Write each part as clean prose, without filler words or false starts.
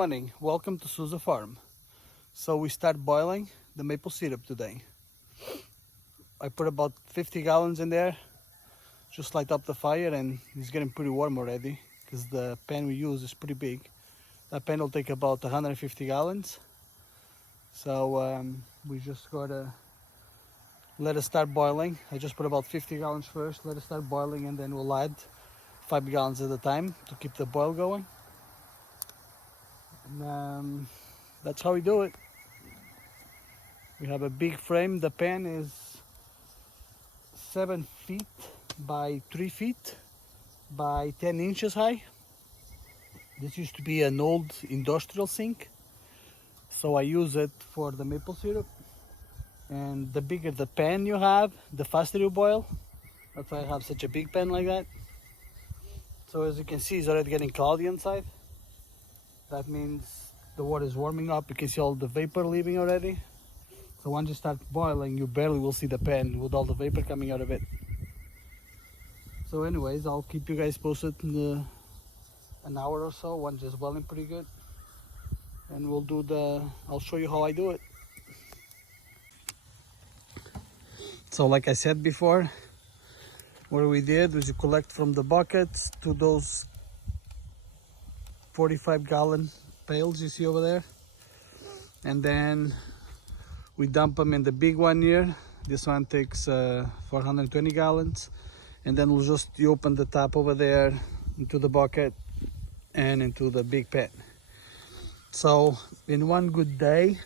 morning, welcome to Souza Farm. So we start boiling the maple syrup today. I put about 50 gallons in there, just light up the fire, and it's getting pretty warm already because the pan we use is pretty big. That pan will take about 150 gallons. So we just gotta let it start boiling. I just put about 50 gallons first, let it start boiling, and then we'll add 5 gallons at a time to keep the boil going. And that's how we do it. We have a big frame. The pan is 7 feet by 3 feet by 10 inches high. This used to be an old industrial sink, so I use it for the maple syrup. And the bigger the pan you have, the faster you boil. That's why I have such a big pan like that. So as you can see, it's already getting cloudy inside. That means the water is warming up. You can see all the vapor leaving already. So once you start boiling, you barely will see the pan with all the vapor coming out of it. So anyways, I'll keep you guys posted in an hour or so once it's boiling pretty good. And I'll show you how I do it. So like I said before, what we did was you collect from the buckets to those 45-gallon pails you see over there, and then we dump them in the big one here. This one takes 420 gallons, and then you open the tap over there into the bucket and into the big pan. So in one good day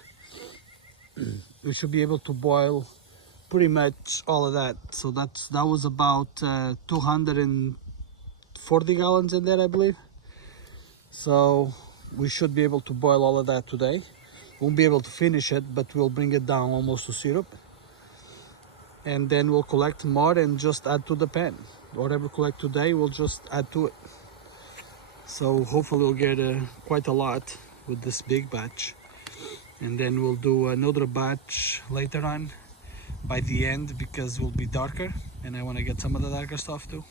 we should be able to boil pretty much all of that. So that was about 240 gallons in there, I believe. So we should be able to boil all of that today. Won't be able to finish it, but we'll bring it down almost to syrup. And then we'll collect more and just add to the pan. Whatever we collect today, we'll just add to it. So hopefully we'll get quite a lot with this big batch. And then we'll do another batch later on by the end, because it will be darker and I want to get some of the darker stuff too.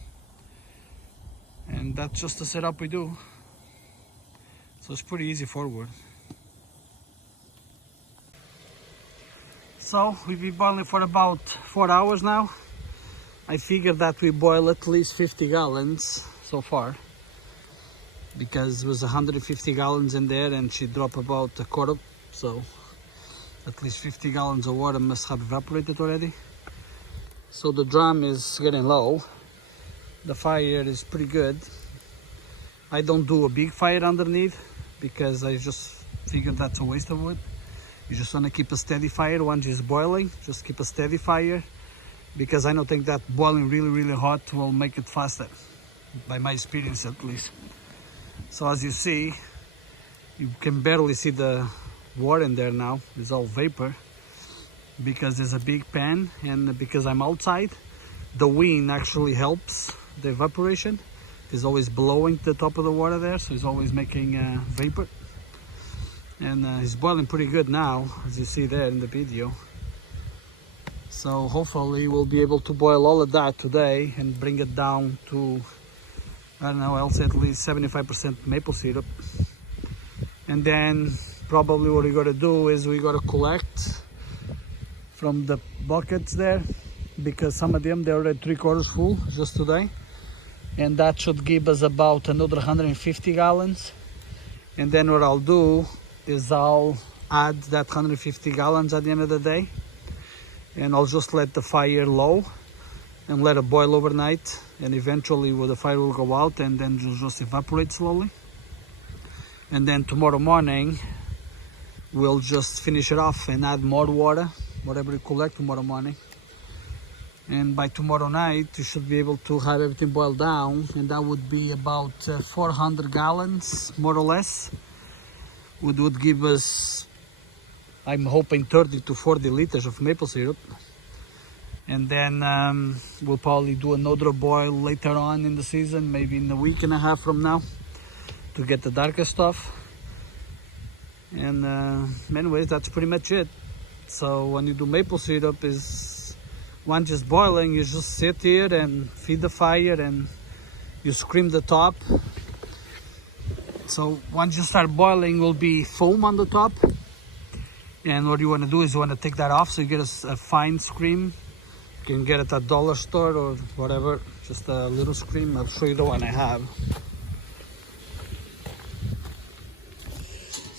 And that's just the setup we do. So it's pretty easy forward. So we've been boiling for about 4 hours now. I figured that we boil at least 50 gallons so far, because it was 150 gallons in there and she dropped about a quarter, so at least 50 gallons of water must have evaporated already. So the drum is getting low. The fire is pretty good. I don't do a big fire underneath because I just figured that's a waste of wood. You just want to keep a steady fire once it's boiling. Just keep a steady fire, because I don't think that boiling really hot will make it faster, by my experience at least. So as you see, you can barely see the water in there now. It's all vapor because there's a big pan, and because I'm outside, the wind actually helps the evaporation. It's always blowing the top of the water there, so it's always making vapor. And it's boiling pretty good now, as you see there in the video. So hopefully we'll be able to boil all of that today and bring it down to, I don't know, I'll say at least 75% maple syrup. And then probably what we gotta do is we gotta collect from the buckets there, because some of them they're already 3/4 full just today, and that should give us about another 150 gallons. And then what I'll do is I'll add that 150 gallons at the end of the day, and I'll just let the fire low and let it boil overnight, and eventually the fire will go out and then it'll just evaporate slowly. And then tomorrow morning we'll just finish it off and add more water, whatever we collect tomorrow morning. And by tomorrow night you should be able to have everything boiled down, and that would be about 400 gallons more or less. Would give us, I'm hoping, 30 to 40 liters of maple syrup. And then we'll probably do another boil later on in the season, maybe in a week and a half from now, to get the darker stuff. And anyways, that's pretty much it. So when you do maple syrup, is once it's boiling, you just sit here and feed the fire and you scream the top. So once you start boiling, will be foam on the top. And what you want to do is you want to take that off so you get a fine scream. You can get it at dollar store or whatever, just a little scream. I'll show you the one I have.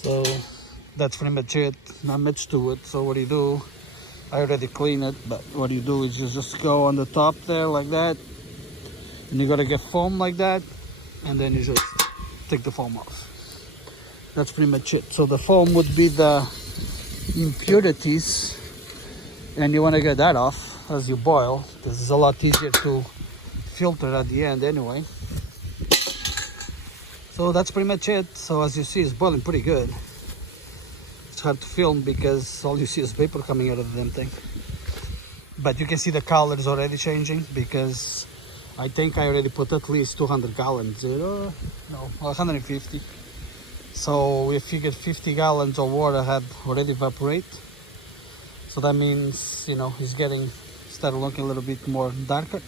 So that's pretty much it, not much to it. So what do you do? I already cleaned it, but what you do is you just go on the top there like that, and you gotta get foam like that, and then you just take the foam off. That's pretty much it. So the foam would be the impurities, and you want to get that off as you boil. This is a lot easier to filter at the end anyway. So that's pretty much it. So as you see, it's boiling pretty good. It's hard to film because all you see is vapor coming out of the damn thing. But you can see the color is already changing because I think I already put at least 200 gallons. No, 150. So if you get 50 gallons of water had already evaporate. So that means, you know, it's getting started looking a little bit more darker.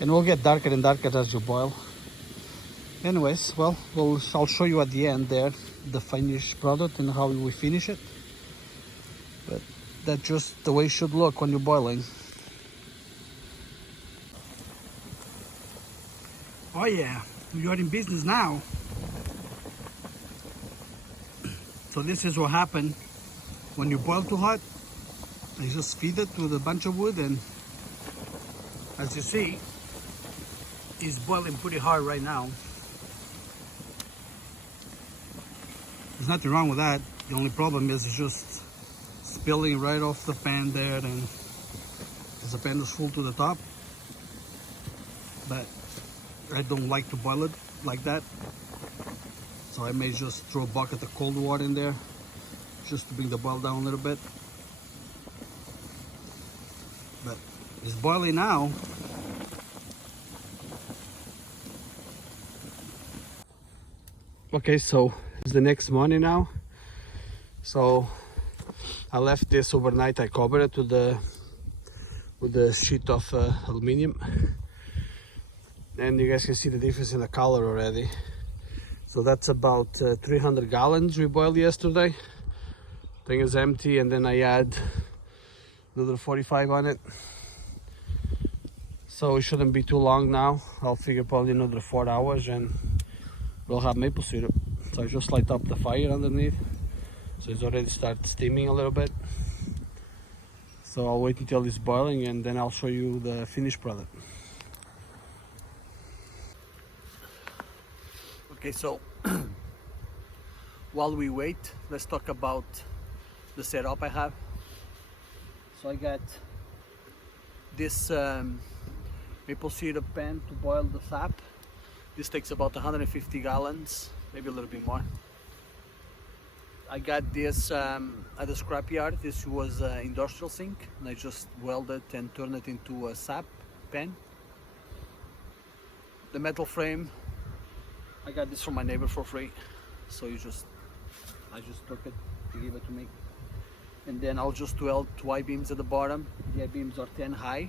And will get darker and darker as you boil. Anyways, well, I'll show you at the end there the finished product and how we finish it. But that's just the way it should look when you're boiling. Oh yeah, we are in business now. So this is what happens when you boil too hot. You just feed it with a bunch of wood, and as you see, it's boiling pretty hard right now. There's nothing wrong with that. The only problem is it's just spilling right off the pan there, and the pan is full to the top. But I don't like to boil it like that. So I may just throw a bucket of cold water in there just to bring the boil down a little bit. But it's boiling now. Okay, so it's the next morning now. So I left this overnight. I covered it with the sheet of aluminum, and you guys can see the difference in the color already. So that's about 300 gallons we boiled yesterday. Thing is empty, and then I add another 45 on it. So it shouldn't be too long now. I'll figure probably another 4 hours and we'll have maple syrup. So I just light up the fire underneath. So it's already started steaming a little bit. So I'll wait until it's boiling and then I'll show you the finished product. Okay, so while we wait, let's talk about the setup I have. So I got this maple syrup pan to boil the sap. This takes about 150 gallons, maybe a little bit more. I got this at the scrapyard. This was an industrial sink, and I just welded and turned it into a sap pan. The metal frame, I got this from my neighbor for free. So I just took it to give it to me. And then I'll just weld two I-beams at the bottom. The I-beams are 10 high.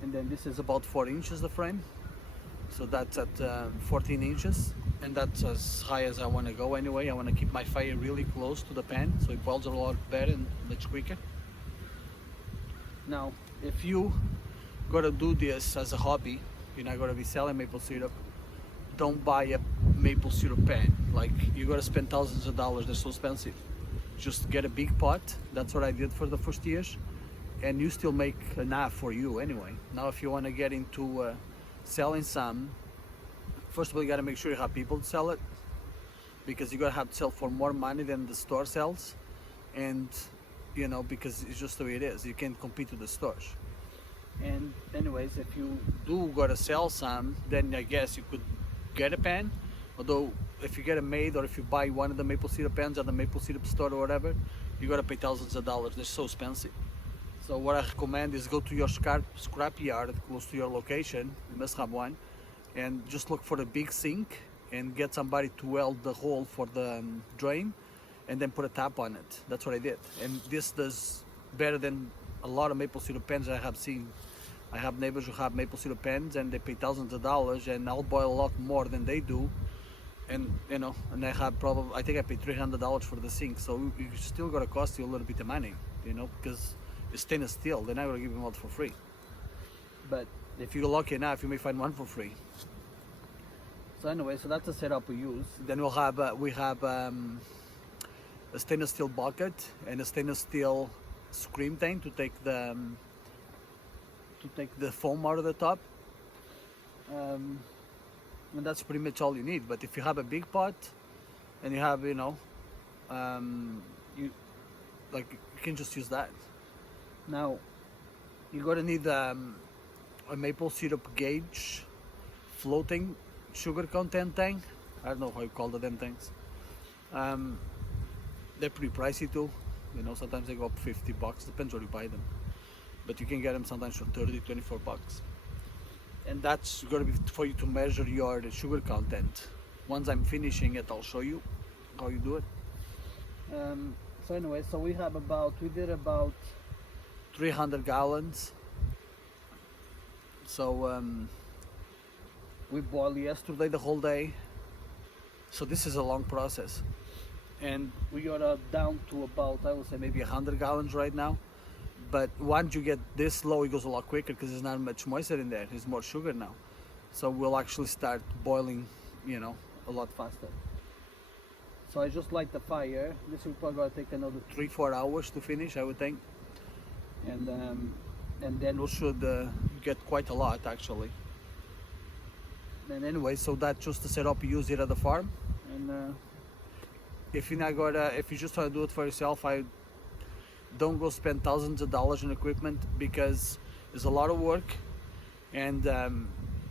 And then this is about 4 inches the frame. So that's at 14 inches. And that's as high as I want to go anyway. I want to keep my fire really close to the pan so it boils a lot better and much quicker. Now, if you gotta do this as a hobby, you're not gonna be selling maple syrup, don't buy a maple syrup pan. Like, you gotta spend thousands of dollars, they're so expensive. Just get a big pot. That's what I did for the first years. And you still make enough for you anyway. Now, if you want to get into selling some, first of all, you got to make sure you have people to sell it, because you got to have to sell for more money than the store sells. And, you know, because it's just the way it is. You can't compete with the stores. And anyways, if you do got to sell some, then I guess you could get a pan. Although, if you get it made, or if you buy one of the maple syrup pans at the maple syrup store or whatever, you got to pay thousands of dollars. They're so expensive. So what I recommend is go to your scrap yard close to your location. You must have one. And just look for a big sink and get somebody to weld the hole for the drain, and then put a tap on it. That's what I did. And this does better than a lot of maple syrup pans I have seen. I have neighbors who have maple syrup pans and they pay thousands of dollars, and I'll boil a lot more than they do. and you know, and I have probably, I think I paid $300 for the sink, so it's still gonna cost you a little bit of money, you know, because it's stainless steel. They're not gonna give you one for free. But if you're lucky enough, you may find one for free. So anyway, so that's the setup we use. Then we have a stainless steel bucket and a stainless steel scream tank to take the foam out of the top. And that's pretty much all you need. But if you have a big pot and you have, you know, you can just use that. Now you're gonna need a maple syrup gauge floating sugar content tank. I don't know how you call the damn things. They're pretty pricey too. You know, sometimes they go up $50, depends where you buy them. But you can get them sometimes for 30, $24. And that's gonna be for you to measure your sugar content. Once I'm finishing it, I'll show you how you do it. So anyway, so we did about 300 gallons. So we boiled yesterday the whole day. So this is a long process. And we got down to about, I would say maybe 100 gallons right now. But once you get this low, it goes a lot quicker because there's not much moisture in there. There's more sugar now. So we'll actually start boiling, you know, a lot faster. So I just light the fire. This will probably gonna take another 3-4 hours to finish, I would think. And then we should get quite a lot actually. And anyway, so that's just the setup you use here at the farm. And if you just want to do it for yourself, I don't go spend thousands of dollars on equipment because it's a lot of work, and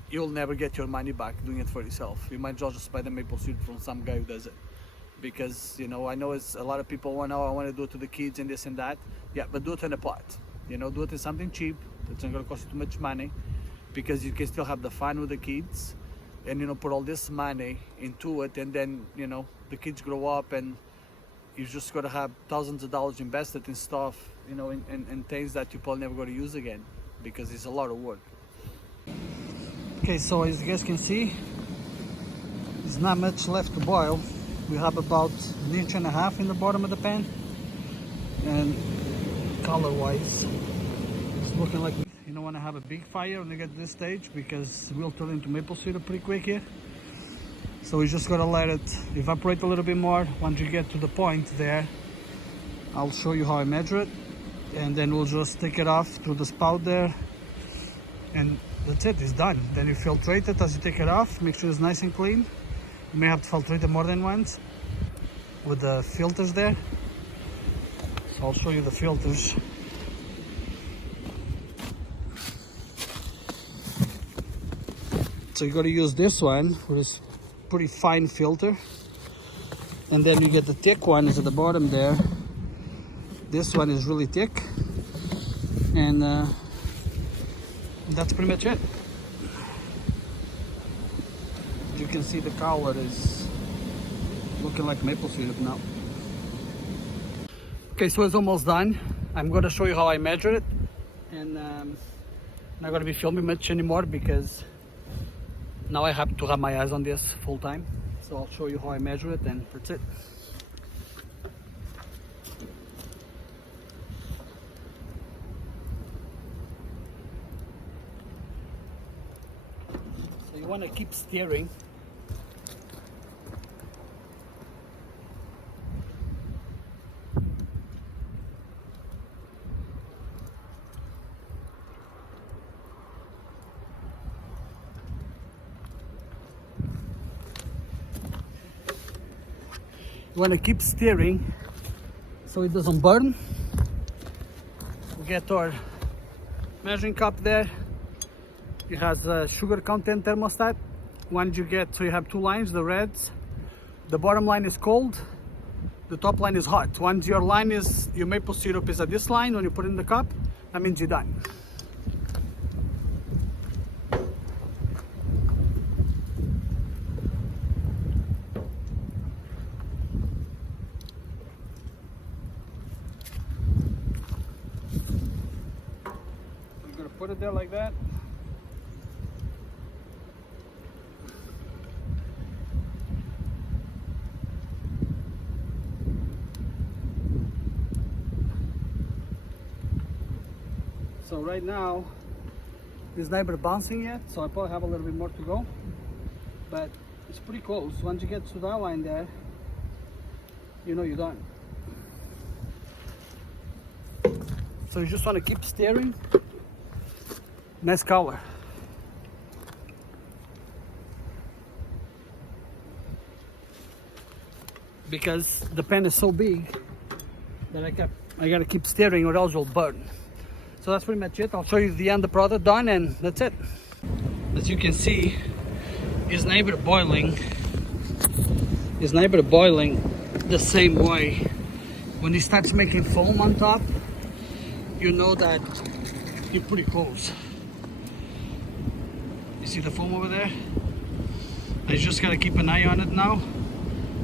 you'll never get your money back doing it for yourself. You might just buy the maple syrup from some guy who does it, because you know, I know it's a lot of people want, oh, I want to do it to the kids and this and that. Yeah, but do it in a pot. You know, do it in something cheap that's not going to cost you too much money, because you can still have the fun with the kids, and you know, put all this money into it, and then you know, the kids grow up and you just got to have thousands of dollars invested in stuff, you know, in things that you probably never going to use again, because it's a lot of work. Okay, so as you guys can see, there's not much left to boil. We have about 1.5 inches in the bottom of the pan, and color wise it's looking like you don't want to have a big fire when you get to this stage, because we'll turn into maple syrup pretty quick here. So we just gotta let it evaporate a little bit more. Once you get to the point there, I'll show you how I measure it, and then we'll just take it off through the spout there, and that's it, it's done. Then you filtrate it as you take it off, make sure it's nice and clean. You may have to filtrate it more than once with the filters there. So I'll show you the filters. So you gotta use this one, which is pretty fine filter, and then you get the thick one is at the bottom there. This one is really thick, and that's pretty much it. You can see the color is looking like maple syrup now. Okay, so it's almost done. I'm gonna show you how I measure it, and I'm not gonna be filming much anymore because now I have to have my eyes on this full time. So I'll show you how I measure it, and that's it. So you want to keep stirring. You want to keep stirring so it doesn't burn. We get our measuring cup there. It has a sugar content thermostat. Once you get, so you have two lines, the reds. The bottom line is cold, the top line is hot. Once your line is, your maple syrup is at this line, when you put it in the cup, that means you're done. Put it there like that. So right now, this neighbor bouncing yet, so I probably have a little bit more to go. But it's pretty close. Once you get to that line there, you know you're done. So you just want to keep steering. Nice color. Because the pan is so big that I gotta keep steering or else it'll burn. So that's pretty much it. I'll show you the end product done, and that's it. As you can see, his neighbor boiling the same way. When he starts making foam on top, you know that you're pretty close. You see the foam over there? I just gotta keep an eye on it now,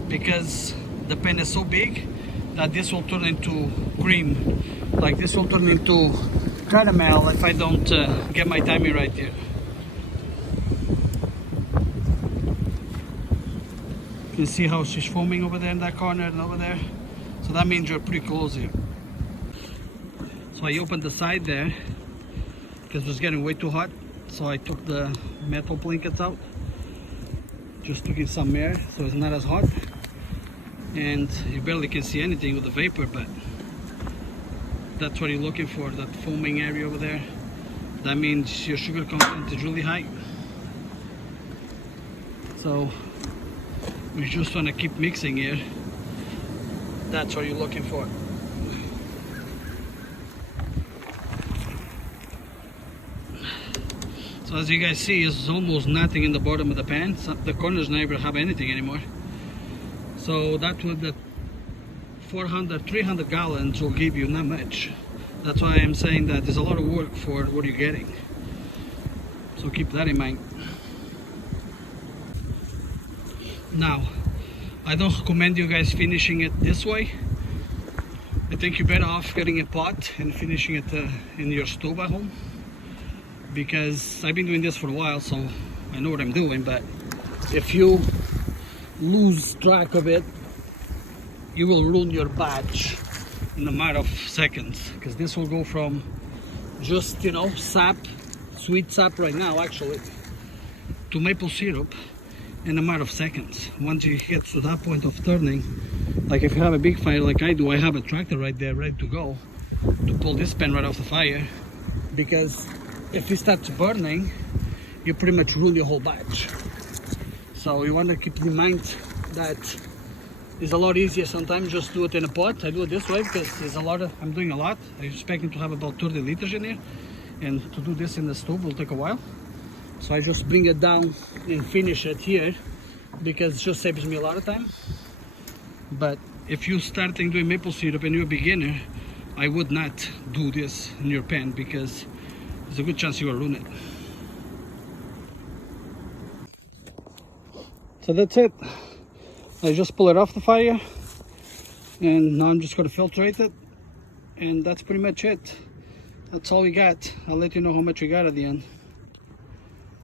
because the pan is so big that this will turn into cream. Like this will turn into caramel if I don't get my timing right here. You can see how she's foaming over there in that corner and over there. So that means you're pretty close here. So I opened the side there because it was getting way too hot. So I took the metal blankets out just to give some air so it's not as hot. And you barely can see anything with the vapor, but that's what you're looking for, that foaming area over there. That means your sugar content is really high. So we just want to keep mixing here. That's what you're looking for. So as you guys see, there's almost nothing in the bottom of the pan. The corners never have anything anymore. So that would, the 300 gallons will give you not much. That's why I'm saying that there's a lot of work for what you're getting. So keep that in mind. Now, I don't recommend you guys finishing it this way. I think you're better off getting a pot and finishing it in your stove at home. Because I've been doing this for a while, so I know what I'm doing. But if you lose track of it, you will ruin your batch in a matter of seconds. Because this will go from just, you know, sap, sweet sap right now actually, to maple syrup in a matter of seconds. Once it gets to that point of turning, like if you have a big fire like I do, I have a tractor right there ready to go to pull this pan right off the fire. Because if it starts burning, you pretty much ruin your whole batch. So you want to keep in mind that it's a lot easier sometimes just do it in a pot. I do it this way because there's a lot of, I'm doing a lot. I'm expecting to have about 30 liters in here, and to do this in the stove will take a while. So I just bring it down and finish it here because it just saves me a lot of time. But if you're starting doing maple syrup and you're a beginner, I would not do this in your pan because there's a good chance you will ruin it. So that's it. I just pull it off the fire, and now I'm just going to filtrate it, and that's pretty much it. That's all we got. I'll let you know how much we got at the end.